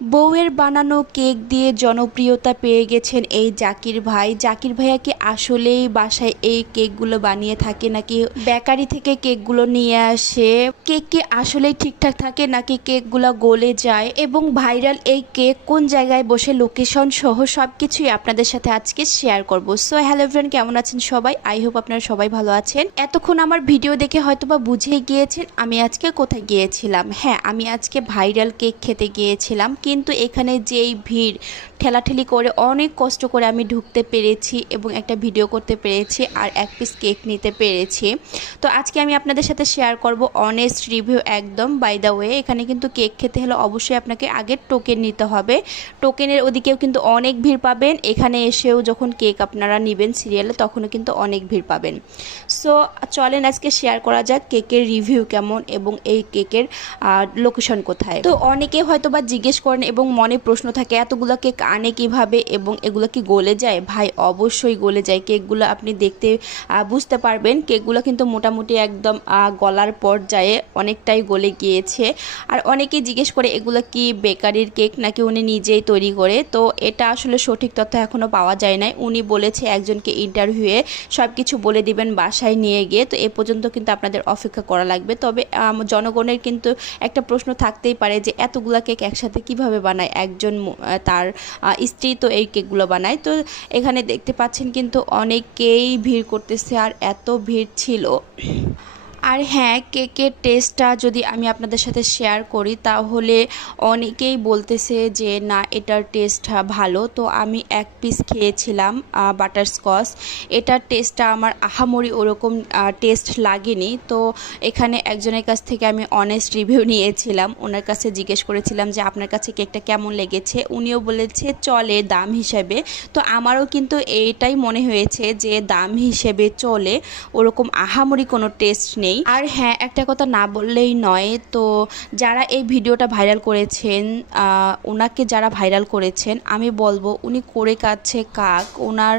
বউয়ের বানানো কেক দিয়ে জনপ্রিয়তা পেয়ে গেছেন এই জাকির ভাই। জাকির ভাইয়া কি আসলেই বাসায় এই কেকগুলো বানিয়ে থাকে নাকি বেকারি থেকে কেকগুলো নিয়ে আসে? কেক কি আসলেই ঠিকঠাক থাকে নাকি কেকগুলো গলে যায়? এবং ভাইরাল এই কেক কোন জায়গায় বসে, লোকেশন সহ সব কিছুই আপনাদের সাথে আজকে শেয়ার করব। সো হ্যালো ফ্রেন্ড, কেমন আছেন সবাই? আই হোপ আপনারা সবাই ভালো আছেন। এতক্ষণ আমার ভিডিও দেখে হয়তোবা বুঝেই গিয়েছেন আমি আজকে কোথায় গিয়েছিলাম। হ্যাঁ, আমি আজকে ভাইরাল কেক খেতে গিয়েছিলাম, কিন্তু এখানে যেই ভিড়, ঠেলাঠেলি করে অনেক কষ্ট করে আমি ঢুকতে পেরেছি এবং একটা ভিডিও করতে পেরেছি আর এক পিস কেক নিতে পেরেছি। তো আজকে আমি আপনাদের সাথে শেয়ার করব অনেস্ট রিভিউ একদম। বাই দ্য ওয়ে, এখানে কিন্তু কেক খেতে হলে অবশ্যই আপনাকে আগে টোকেন নিতে হবে। টোকেনের ওদিকেও কিন্তু অনেক ভিড় পাবেন, এখানে এসেও যখন কেক আপনারা নেবেন সিরিয়ালে তখনও কিন্তু অনেক ভিড় পাবেন। সো চলেন আজকে শেয়ার করা যাক কেকের রিভিউ কেমন এবং এই কেকের লোকেশন কোথায়। তো অনেকে হয়তো বা জিজ্ঞেস করেন এবং মনে প্রশ্ন থাকে এতগুলো কেক আনে কিভাবে এবং এগুলো কি গলে যায়? ভাই অবশ্যই গলে যায়। কেকগুলো আপনি দেখতে বুঝতে পারবেন, কেকগুলো কিন্তু মোটামুটি একদম গলার পর্যায়ে অনেকটাই গলে গিয়েছে। আর অনেকেই জিজ্ঞেস করে এগুলো কি বেকারির কেক নাকি উনি নিজেই তৈরি করে। তো এটা আসলে সঠিক তথ্য এখনও পাওয়া যায় নাই। উনি বলেছে একজনকে ইন্টারভিউয়ে সব কিছু বলে দিবেন বাসায় নিয়ে গিয়ে। তো এ পর্যন্ত কিন্তু আপনাদের অপেক্ষা করা লাগবে। তবে জনগণের কিন্তু একটা প্রশ্ন থাকতেই পারে যে এতগুলা কেক একসাথে কিভাবে বানায় একজন, তার স্ত্রী তো এই কেকগুলো বানায়। তো এখানে দেখতে পাচ্ছেন কিন্তু অনেকেই ভিড় করতেছে আর এত ভিড় ছিল। আর হ্যাঁ, কেকের টেস্টটা যদি আমি আপনাদের সাথে শেয়ার করি তাহলে অনেকেই বলতেছে যে না, এটার টেস্ট ভালো। তো আমি এক পিস খেয়েছিলাম বাটারস্কচ। এটার টেস্টটা আমার আহামরি ওরকম টেস্ট লাগেনি। তো এখানে একজনের কাছ থেকে আমি অনেস্ট রিভিউ নিয়েছিলাম, ওনার কাছে জিজ্ঞেস করেছিলাম যে আপনার কাছে কেকটা কেমন লেগেছে। উনিও বলেছে চলে দাম হিসেবে। তো আমারও কিন্তু এইটাই মনে হয়েছে যে দাম হিসেবে চলে, ওরকম আহামরি কোনো টেস্ট নেই। আর হ্যাঁ, একটা কথা না বললেই নয়। তো যারা এই ভিডিওটা ভাইরাল করেছেন, ওনাকে যারা ভাইরাল করেছেন, আমি বলবো উনি করে কাচ্ছে কাক। ওনার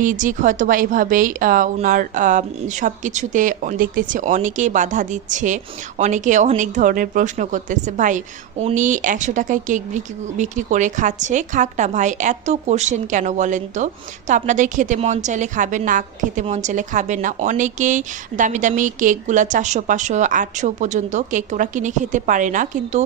রিজিক হয়তো বা এভাবেই ওনার সব কিছুতে দেখতেছে অনেকেই বাধা দিচ্ছে, অনেকে অনেক ধরনের প্রশ্ন করতেছে। ভাই উনি 100 টাকায় কেক বিক্রি করে খাচ্ছে, খাক না ভাই, এত কোশ্চেন কেন বলেন তো? তো আপনাদের খেতে মন চাইলে খাবেন, না খেতে মন চাইলে খাবেন না। অনেকেই দামি দামি কেকগুলো 400 500 800 পর্যন্ত কেক ওরা কিনে খেতে পারে না, কিন্তু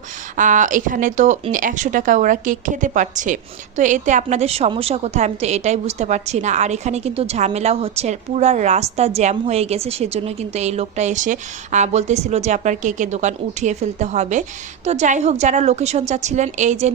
এখানে তো 100 টাকা ওরা কেক খেতে পারছে। তো এতে আপনাদের সমস্যা কোথায় আমি তো এটাই বুঝতে পারছি না। আর এখানে কিন্তু ঝামেলাও হচ্ছে, পুরা রাস্তা জ্যাম হয়ে গেছে, সেজন্য কিন্তু এই লোকটা এসে বলতেছিল যে আপনার কেকের দোকান উঠিয়ে ফেলতে হবে। তো যাই হোক, যারা লোকেশন চাচ্ছিলেন এই যে